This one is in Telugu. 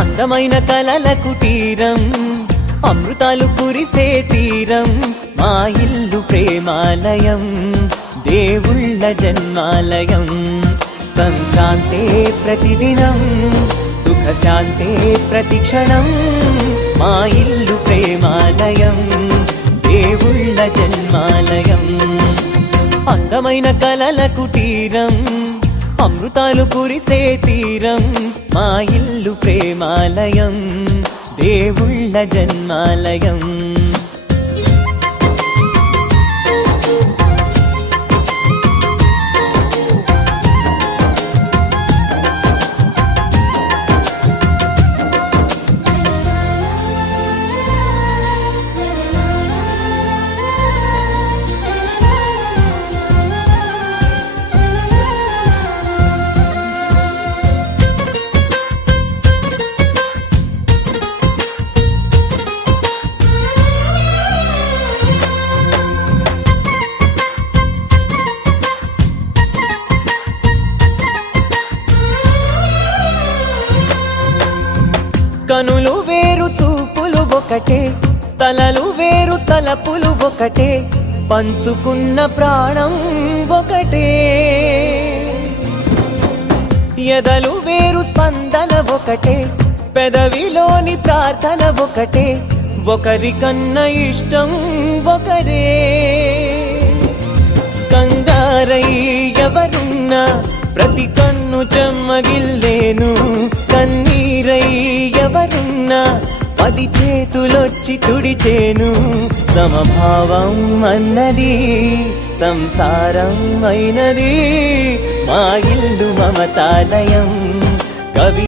అందమైన కలల కుటీరం, అమృతాలు కురిసే తీరం, మా ఇల్లు ప్రేమాలయం, దేవుళ్ళ జన్మాలయం. సంక్రాంతే ప్రతిదినం, సుఖశాంతే ప్రతిక్షణం, మా ఇల్లు ప్రేమాలయం, దేవుళ్ళ జన్మాలయం. అందమైన కలల కుటీరం, అమృతాలు కురిసే తీరం, మా ఇల్లు ప్రేమాలయం, దేవుళ్ళ జన్మాలయం. కనులు వేరు చూపులు ఒకటే, తలలు వేరు తలపులు ఒకటే, పంచుకున్న ప్రాణం ఒకటే. ఎదలు వేరు స్పందన ఒకటే, పెదవిలోని ప్రార్థన ఒకటే, ఒకరికన్నా ఇష్టం ఒకరే. కంగారై ఎవరున్నా ప్రతి కన్ను చెమ్మగిల్లేను, కన్నీరై ఎవరున్నా 10 చేతులొచ్చి తుడిచేను. సమభావం అన్నది సంసారం అయినది, మా ఇల్లు మమతాలయం. కవి